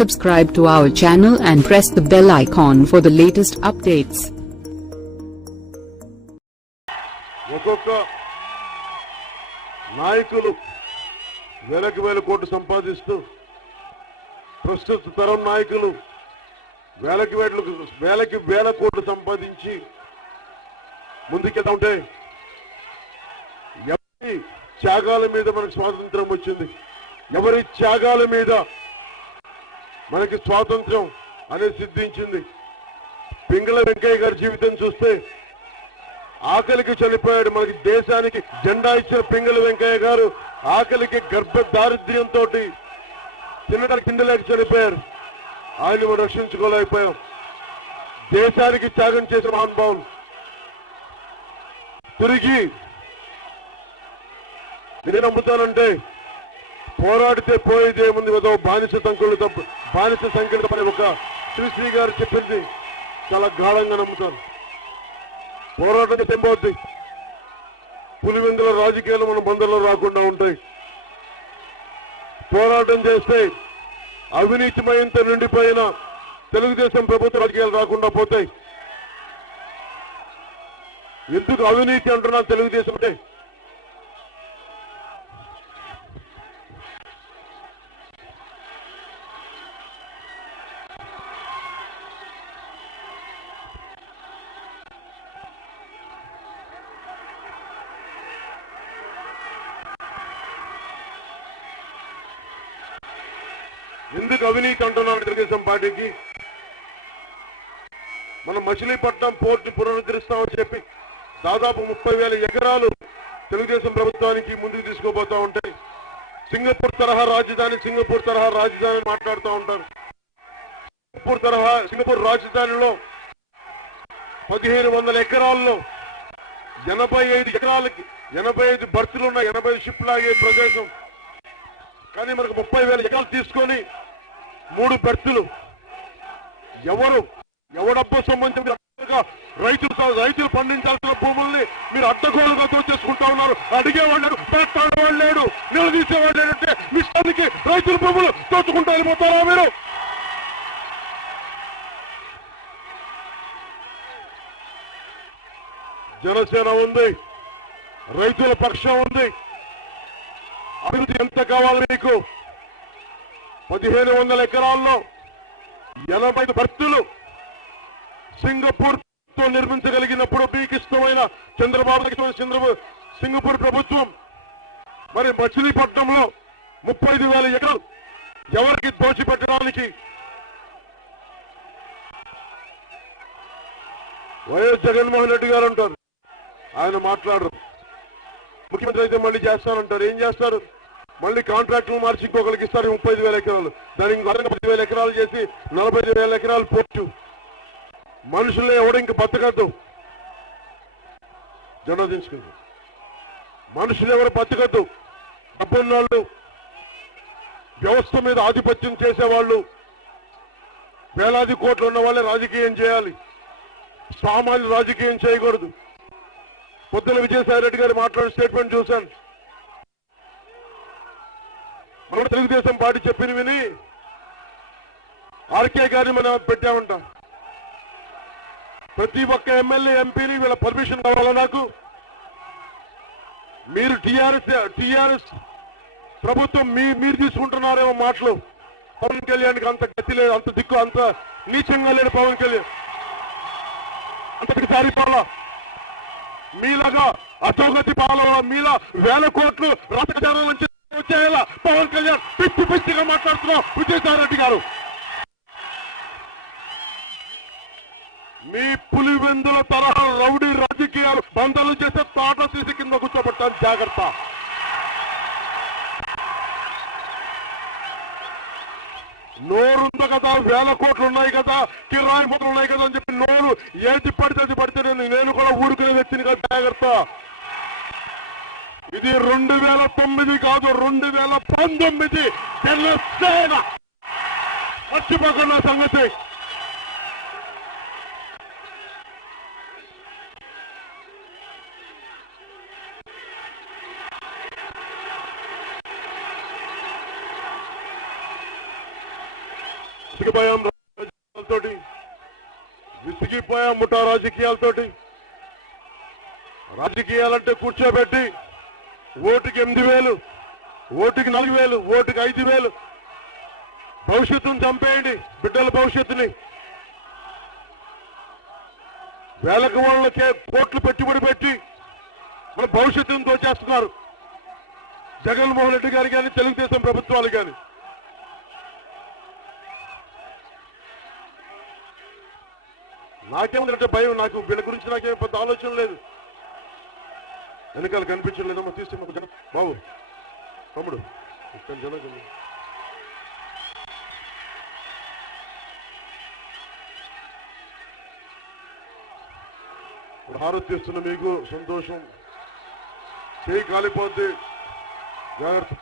subscribe to our channel and press the bell icon for the latest updates. ఒక్కొక్క నాయకులు వేలకు వేల కోట్లు సంపాదిస్తూ ప్రస్తుత తరం నాయకులు వేలకి వేల కోట్లు సంపాదించి ముందుకెళ్తా ఉంటే ఎవరి త్యాగాల మీద మనకు స్వాతంత్రం వచ్చింది, ఎవరి త్యాగాల మీద మనకి స్వాతంత్రం అనేది సిద్ధించింది. పింగళ వెంకయ్య గారి జీవితం చూస్తే ఆకలికి చనిపోయాడు. మనకి దేశానికి జెండా ఇచ్చిన పింగళ వెంకయ్య గారు ఆకలికి గర్భ దారిద్ర్యంతో తినడానికి తిండలేక చనిపోయారు. ఆయన మనం రక్షించుకోలేకపోయాం. దేశానికి త్యాగం చేసిన మహానుభావులు తిరిగి నేను నమ్ముతానంటే పోరాడితే పోయేది ఏముంది కదా, బానిస సంఖ్యలు తప్పని ఒక శ్రీశ్రీ గారు చెప్పింది చాలా గాఢంగా నమ్ముతాను. పోరాటం తెంపవుద్ది, పులివెందుల రాజకీయాలు మన బందర్లో రాకుండా ఉంటాయి. పోరాటం చేస్తే అవినీతిమయంతో నిండిపోయిన తెలుగుదేశం ప్రభుత్వ రాజకీయాలు రాకుండా పోతాయి. ఎందుకు అవినీతి అంటున్నా తెలుగుదేశం అంటే ఎందుకు అవినీతి అంటున్నాను తెలుగుదేశం పార్టీకి? మనం మచిలీపట్నం పోర్టు పునరుద్ధరిస్తామని చెప్పి దాదాపు 30,000 ఎకరాలు తెలుగుదేశం ప్రభుత్వానికి ముందుకు తీసుకోబోతా ఉంటాయి. సింగపూర్ తరహా రాజధాని మాట్లాడుతూ ఉంటారు. సింగపూర్ రాజధానిలో 1,500 ఎకరాల్లో 85 బర్తులు ఉన్నాయి, 80 షిప్ లాగే ప్రదేశం. కానీ మనకు 30,000 ఎకరాలు తీసుకొని 3 బెర్తులు ఎవడబ్బో సంబంధించిన రైతులు పండించాల్సిన భూముల్ని మీరు అడ్డగోలుగా దోచేసుకుంటా ఉన్నారు. అడిగేవాళ్ళు పెట్టాడేవాళ్ళు లేడు, నిలదీసేవాళ్ళు లేడంటే మీ స్థానికి రైతుల భూములు దోచుకుంటూ వెళ్ళిపోతారా మీరు? జనసేన ఉంది, రైతుల పక్షం ఉంది. అభివృద్ధి ఎంత కావాలి మీకు? 1,500 ఎకరాల్లో 85 బర్తులు సింగపూర్ తో నిర్మించగలిగినప్పుడు మీకు ఇష్టమైన సింగపూర్ ప్రభుత్వం మరి మచిలీపట్నంలో 35,000 ఎకరాలు ఎవరికి దోచిపెట్టడానికి వైఎస్ జగన్మోహన్ రెడ్డి గారు అంటారు. ఆయన మాట్లాడరు. ముఖ్యమంత్రి అయితే మళ్ళీ చేస్తానంటారు. ఏం చేస్తారు? మళ్ళీ కాంట్రాక్టులు మార్చి ఇంకొకరికి ఇస్తారు 35,000 ఎకరాలు. దానికి 10,000 ఎకరాలు చేసి 45,000 ఎకరాలు పోర్టు. మనుషులే ఎవడు ఇంక బతకద్దు, జనదించుకుంది. మనుషులు ఎవరు బతకద్దు. డబ్బున్నాళ్ళు, వ్యవస్థ మీద ఆధిపత్యం చేసేవాళ్ళు, వేలాది కోట్లు ఉన్న వాళ్ళే రాజకీయం చేయాలి, సామాన్య రాజకీయం చేయకూడదు. పొద్దున విజయసాయి రెడ్డి గారు మాట్లాడిన స్టేట్మెంట్ చూశాను. మనం తెలుగుదేశం పార్టీ చెప్పిన విని ఆర్కే గారిని మనం పెట్టామంట. ప్రతి ఒక్క ఎమ్మెల్యే ఎంపీని వీళ్ళ పర్మిషన్ కావాలా నాకు? మీరు టీఆర్ఎస్ ప్రభుత్వం మీరు తీసుకుంటున్నారేమో మాటలు. పవన్ కళ్యాణ్కి అంత గతి లేదు, అంత దిక్కు, అంత నీచంగా లేడు పవన్ కళ్యాణ్. అంతటికి సారిపోవాలా? మీలాగా అధోగతి పాలన, మీలా వేల కోట్లు రాజకీయాల నుంచి వచ్చేలా పవన్ కళ్యాణ్ పిచ్చిగా మాట్లాడుతున్నాం. విజయసాయి రెడ్డి గారు, మీ పులివెందుల తరహా రౌడీ రాజకీయాలు బంధాలు చేస్తే తాట తీసి కింద కూర్చోబెట్టాను, జాగ్రత్త. నోరుంది కదా, వేల కోట్లు ఉన్నాయి కదా, కిరాయి మొదలు ఉన్నాయి కదా అని చెప్పి నోరు ఏది పడితే నేను కూడా ఊరుకునే వ్యక్తిని కదా, జాగ్రత్త. ఇది 2009 కాదు, 2019 జనసేన. మర్చిపోకుండా సంగతి. విసిగిపోయాం రాజకీయాలతోటి, విసిగిపోయాం ముఠా రాజకీయాలతోటి. రాజకీయాలంటే కూర్చోబెట్టి ఓటుకి 8,000, ఓటుకి 4,000, ఓటుకి 5,000, భవిష్యత్తును చంపేయండి, బిడ్డల భవిష్యత్తుని. వేలకు వాళ్ళకే కోట్లు పెట్టుబడి పెట్టి మన భవిష్యత్తును దోచేస్తున్నారు జగన్మోహన్ రెడ్డి గారు కానీ తెలుగుదేశం ప్రభుత్వాలు కానీ. నాకేముందంటే భయం, నాకు వీళ్ళ గురించి నాకేం పెద్ద ఆలోచన లేదు. వెనకాల కనిపించలేదమ్మా, తీసుకున్న జనం బాబు తమ్ముడు ఇక్కడ జనం హారతి ఇస్తున్న మీకు సంతోషం. చేయి కాలిపోద్ది, జాగ్రత్త.